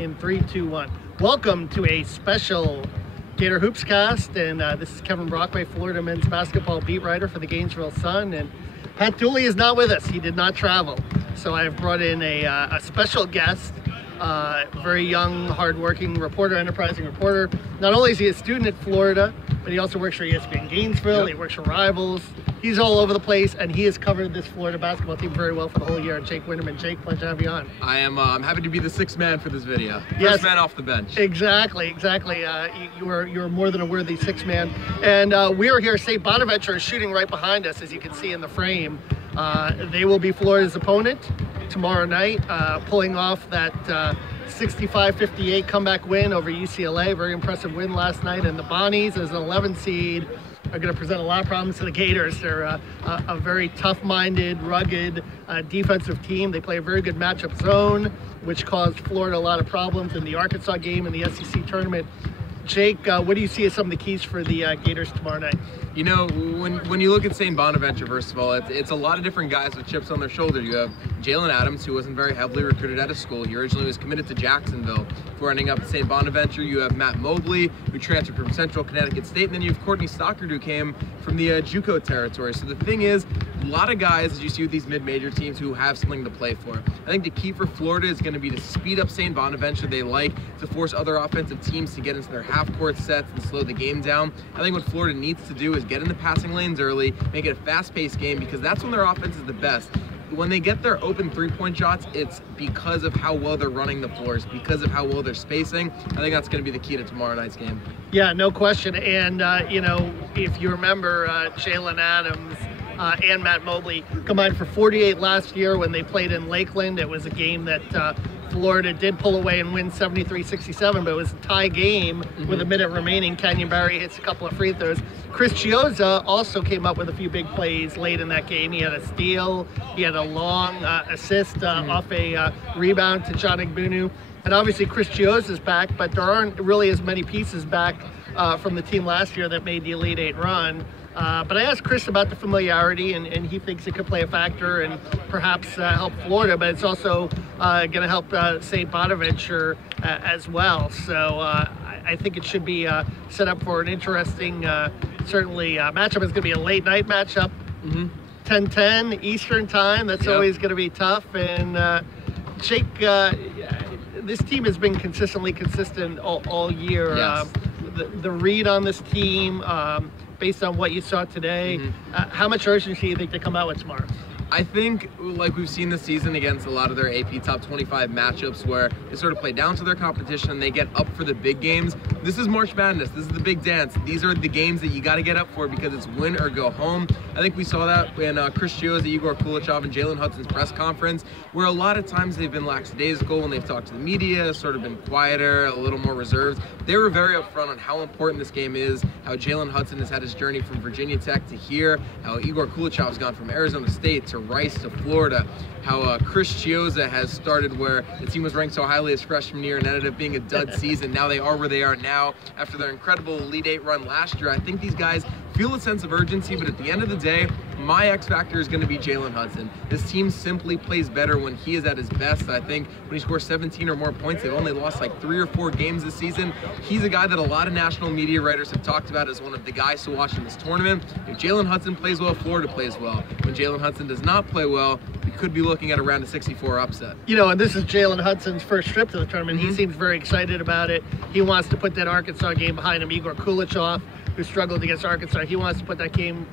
in 3, 2, 1. Welcome to a special Gator Hoops cast, and this is Kevin Brockway, Florida men's basketball beat writer for the Gainesville Sun, and Pat Dooley is not with us. He did not travel, so I've brought in a special guest, very young, hardworking reporter, enterprising reporter. Not only is he a student at Florida, but he also works for ESPN Gainesville. He works for Rivals. He's all over the place, and he has covered this Florida basketball team very well for the whole year. Jake Winderman. Jake, pleasure to have you on. I'm happy to be the sixth man for this video. Yes, first man off the bench. Exactly. You are more than a worthy sixth man. And we are here. St. Bonaventure is shooting right behind us, as you can see in the frame. They will be Florida's opponent tomorrow night, pulling off that 65-58 comeback win over UCLA. Very impressive win last night. And the Bonnies, as an 11 seed, are going to present a lot of problems to the Gators. They're a very tough-minded, rugged defensive team. They play a very good matchup zone, which caused Florida a lot of problems in the Arkansas game in the SEC tournament. Jake, what do you see as some of the keys for the Gators tomorrow night? You know, when you look at St. Bonaventure, first of all, it's a lot of different guys with chips on their shoulder. You have Jalen Adams, who wasn't very heavily recruited out of school. He originally was committed to Jacksonville before ending up at St. Bonaventure. You have Matt Mobley, who transferred from Central Connecticut State, and then you have Courtney Stockard, who came from the JUCO territory. So the thing is, a lot of guys, as you see with these mid-major teams, who have something to play for. I think the key for Florida is going to be to speed up St. Bonaventure. They like to force other offensive teams to get into their half-court sets and slow the game down. I think what Florida needs to do is get in the passing lanes early, make it a fast-paced game, because that's when their offense is the best. When they get their open three-point shots, it's because of how well they're running the floors, because of how well they're spacing. I think that's going to be the key to tomorrow night's game. Yeah, no question. And, you know, if you remember, Jalen Adams and Matt Mobley combined for 48 last year when they played in Lakeland. It was a game that Florida did pull away and win 73-67, but it was a tie game with a minute remaining. Kenyon Barry hits a couple of free throws. Chris Chioza also came up with a few big plays late in that game. He had a steal, he had a long assist off a rebound to John Igbunu. And obviously Chris Chioza's back, but there aren't really as many pieces back from the team last year that made the Elite Eight run. But I asked Chris about the familiarity, and he thinks it could play a factor and perhaps help Florida, but it's also going to help St. Bonaventure as well. So I think it should be set up for an interesting, certainly, matchup. It's going to be a late night matchup, 10:10 Eastern time. That's always going to be tough. And Jake, this team has been consistently consistent all year. Yes. The read on this team, based on what you saw today, how much urgency do you think they come out with tomorrow? I think, like we've seen this season against a lot of their AP Top 25 matchups, where they sort of play down to their competition and they get up for the big games. This is March Madness. This is the big dance. These are the games that you got to get up for, because it's win or go home. I think we saw that when Chris Chioza, Igor Kulichov, and Jalen Hudson's press conference, where a lot of times they've been lackadaisical when they've talked to the media, sort of been quieter, a little more reserved. They were very upfront on how important this game is, how Jalen Hudson has had his journey from Virginia Tech to here, how Igor Kulichov has gone from Arizona State to Rice to Florida, how Chris Chioza has started where the team was ranked so highly his freshman year and ended up being a dud season. Now they are where they are now after their incredible Elite Eight run last year. I think these guys feel a sense of urgency, but at the end of the day, my X factor is going to be Jalen Hudson. This team simply plays better when he is at his best. I think when he scores 17 or more points, they've only lost like 3 or 4 games this season. He's a guy that a lot of national media writers have talked about as one of the guys to watch in this tournament. If Jalen Hudson plays well, Florida plays well. When Jalen Hudson does not play well, we could be looking at a round of 64 upset. You know, and this is Jalen Hudson's first trip to the tournament. He seems very excited about it. He wants to put that Arkansas game behind him. Igor Kulichov, who struggled against Arkansas, he wants to put that game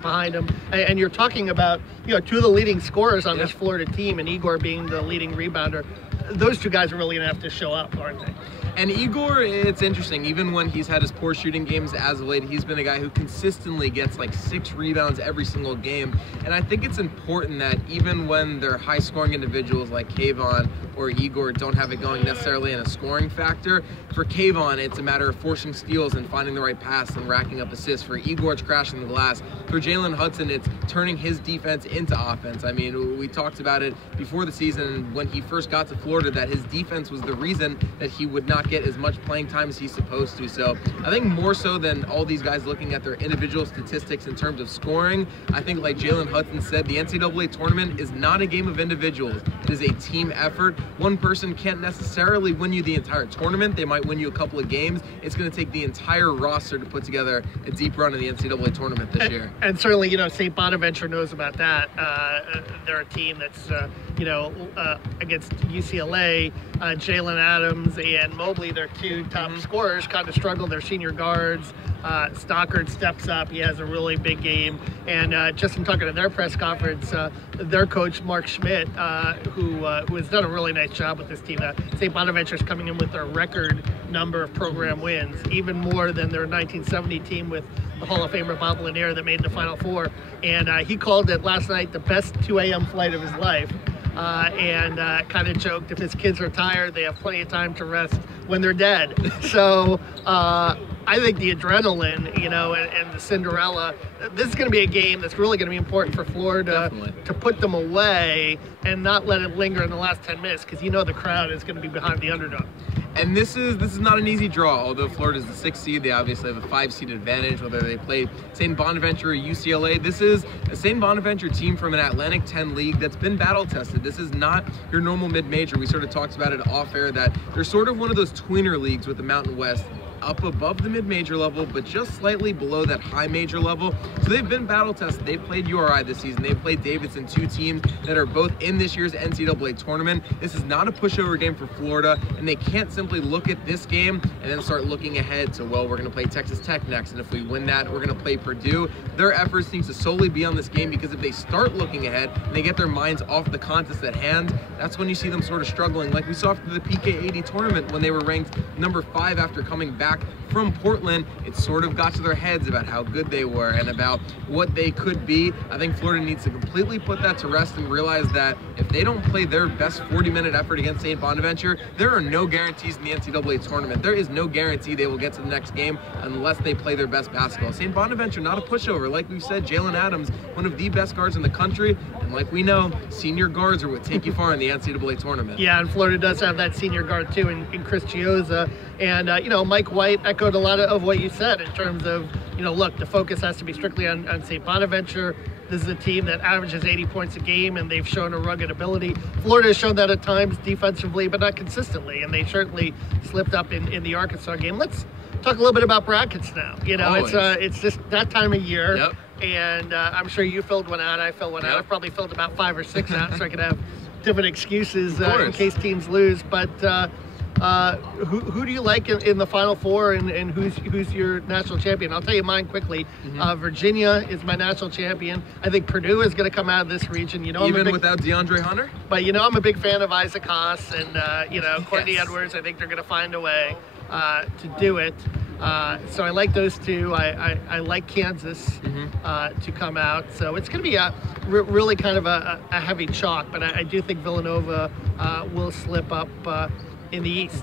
behind him. And you're talking about, you know, 2 of the leading scorers on this Florida team, and Igor being the leading rebounder. Those 2 guys are really going to have to show up, aren't they? And Igor, it's interesting, even when he's had his poor shooting games as of late, he's been a guy who consistently gets like 6 rebounds every single game. And I think it's important that even when they're high-scoring individuals like Kayvon or Igor don't have it going necessarily in a scoring factor, for Kayvon, it's a matter of forcing steals and finding the right pass and racking up assists. For Igor, it's crashing the glass. For Jalen Hudson, it's turning his defense into offense. I mean, we talked about it before the season when he first got to Florida, that his defense was the reason that he would not get as much playing time as he's supposed to. So I think more so than all these guys looking at their individual statistics in terms of scoring, I think like Jalen Hudson said, the NCAA NCAA tournament is not a game of individuals. It is a team effort. One person can't necessarily win you the entire tournament. They might win you a couple of games. It's going to take the entire roster to put together a deep run in the NCAA tournament this year. And certainly, St. Bonaventure knows about that. They're a team that's, against UCLA, Jalen Adams and Mobley, their two top scorers, kind of struggle. Their senior guards. Stockard steps up. He has a really big game. And just in talking to their press conference, their coach, Mark Schmidt, who has done a really nice job with this team. St. Bonaventure's coming in with their record number of program wins, even more than their 1970 team with the Hall of Famer Bob Lanier that made the Final Four. And he called it last night the best 2 a.m. flight of his life. And kind of joked, if his kids are tired, they have plenty of time to rest when they're dead. So I think the adrenaline, and the Cinderella, this is going to be a game that's really going to be important for Florida to put them away and not let it linger in the last 10 minutes, because the crowd is going to be behind the underdog. And this is not an easy draw. Although Florida's the 6th seed, they obviously have a 5-seed advantage, whether they play St. Bonaventure or UCLA. This is a St. Bonaventure team from an Atlantic 10 league that's been battle-tested. This is not your normal mid-major. We sort of talked about it off-air, that they're sort of one of those tweener leagues with the Mountain West, up above the mid-major level, but just slightly below that high major level. So they've been battle tested. They've played URI this season. They've played Davidson, two teams that are both in this year's NCAA tournament. This is not a pushover game for Florida, and they can't simply look at this game and then start looking ahead to, well, we're going to play Texas Tech next, and if we win that, we're going to play Purdue. Their efforts need to solely be on this game, because if they start looking ahead and they get their minds off the contest at hand, that's when you see them sort of struggling, like we saw after the PK80 tournament when they were ranked number 5 after coming back from Portland. It sort of got to their heads about how good they were and about what they could be. I think Florida needs to completely put that to rest and realize that if they don't play their best 40-minute effort against St. Bonaventure, there are no guarantees in the NCAA tournament. There is no guarantee they will get to the next game unless they play their best basketball. St. Bonaventure, not a pushover. Like we've said, Jalen Adams, one of the best guards in the country, and like we know, senior guards are what take you far in the NCAA tournament. Yeah, and Florida does have that senior guard too in Chris Chioza. And, Mike White echoed a lot of what you said in terms of, look, the focus has to be strictly on St. Bonaventure. This is a team that averages 80 points a game, and they've shown a rugged ability. Florida has shown that at times defensively, but not consistently, and they certainly slipped up in the Arkansas game. Let's talk a little bit about brackets now. It's just that time of year. Yep. And I'm sure you filled one out. I filled one out. I probably filled about 5 or 6 out so I could have different excuses in case teams lose. But who do you like in the Final Four, and who's your national champion? I'll tell you mine quickly. Virginia is my national champion. I think Purdue is going to come out of this region. Even without DeAndre Hunter? But I'm a big fan of Isaac Haas and Courtney Edwards. I think they're going to find a way to do it. So I like those two. I like Kansas to come out. So it's going to be really kind of a heavy chalk, but I do think Villanova will slip up in the East.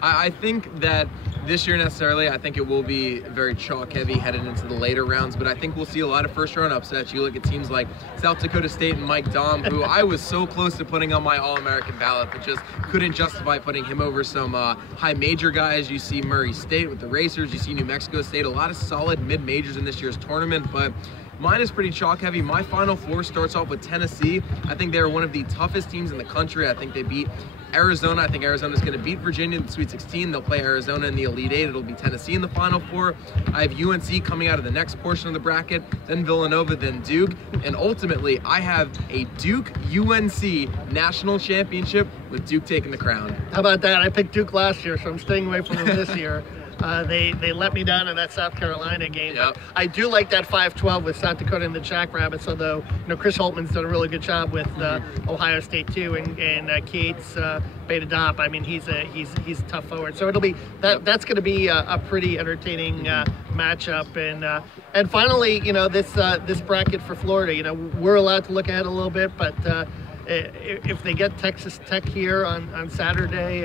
I think that this year necessarily, I think it will be very chalk heavy headed into the later rounds, but I think we'll see a lot of first round upsets. You look at teams like South Dakota State and Mike Dahm, who I was so close to putting on my All-American ballot, but just couldn't justify putting him over some high major guys. You see Murray State with the Racers, you see New Mexico State, a lot of solid mid-majors in this year's tournament, but mine is pretty chalk heavy. My Final Four starts off with Tennessee. I think they're one of the toughest teams in the country. I think they beat Arizona. I think Arizona's going to beat Virginia in the Sweet 16. They'll play Arizona in the Elite 8. It'll be Tennessee in the Final Four. I have UNC coming out of the next portion of the bracket, then Villanova, then Duke. And ultimately, I have a Duke-UNC national championship with Duke taking the crown. How about that? I picked Duke last year, so I'm staying away from them this year. They let me down in that South Carolina game. Yep. I do like that 5-12 with South Dakota and the Jackrabbits, although Chris Holtman's done a really good job with Ohio State too, and Cates Beta Dop. I mean, he's a tough forward. So it'll be that's going to be a pretty entertaining matchup. And finally, this bracket for Florida. We're allowed to look ahead a little bit, but if they get Texas Tech here on Saturday,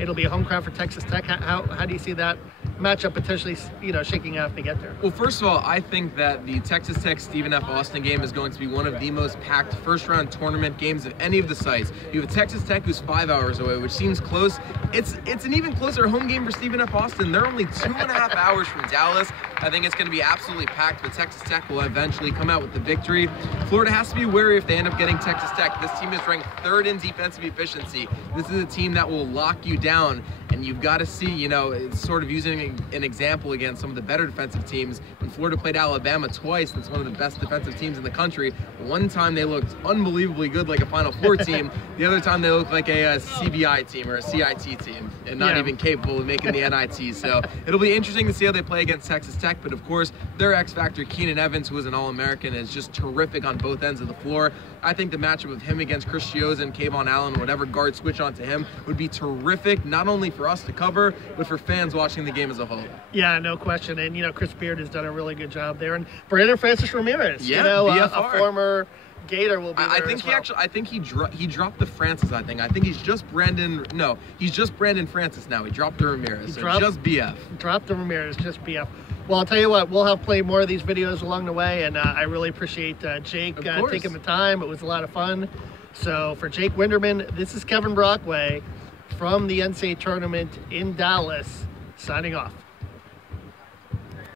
it'll be a home crowd for Texas Tech. How do you see that matchup potentially, you know, shaking out if they get there? Well, first of all, I think that the Texas Tech Stephen F. Austin game is going to be one of the most packed first-round tournament games of any of the sites. You have Texas Tech, who's 5 hours away, which seems close. It's an even closer home game for Stephen F. Austin. They're only 2.5 hours from Dallas. I think it's going to be absolutely packed, but Texas Tech will eventually come out with the victory. Florida has to be wary if they end up getting Texas Tech. This team is ranked 3rd in defensive efficiency. This is a team that will lock you down, and you've got to see, you know, it's sort of using an example against some of the better defensive teams. When Florida played Alabama twice, that's one of the best defensive teams in the country. One time they looked unbelievably good, like a Final Four team. The other time they looked like a CBI team or a CIT team, and not even capable of making the NIT. So it'll be interesting to see how they play against Texas Tech. But of course, their X factor, Keenan Evans, who is an All-American, is just terrific on both ends of the floor. I think the matchup of him against Chris Chioza and Kayvon Allen, whatever guard switch onto him, would be terrific, not only for us to cover, but for fans watching the game as a whole. Yeah, no question. And, you know, Chris Beard has done a really good job there. And Brandon Francis Ramirez, yeah, you know, BFR. A former Gator will be there I think I think he dropped the Francis. I think he's just Brandon. No, he's just Brandon Francis now. He dropped the Ramirez. Just BF. Dropped the Ramirez, just BF. Well, I'll tell you what, we'll have plenty more of these videos along the way, and I really appreciate Jake taking the time. It was a lot of fun. So for Jake Winderman, this is Kevin Brockway from the NCAA tournament in Dallas, signing off.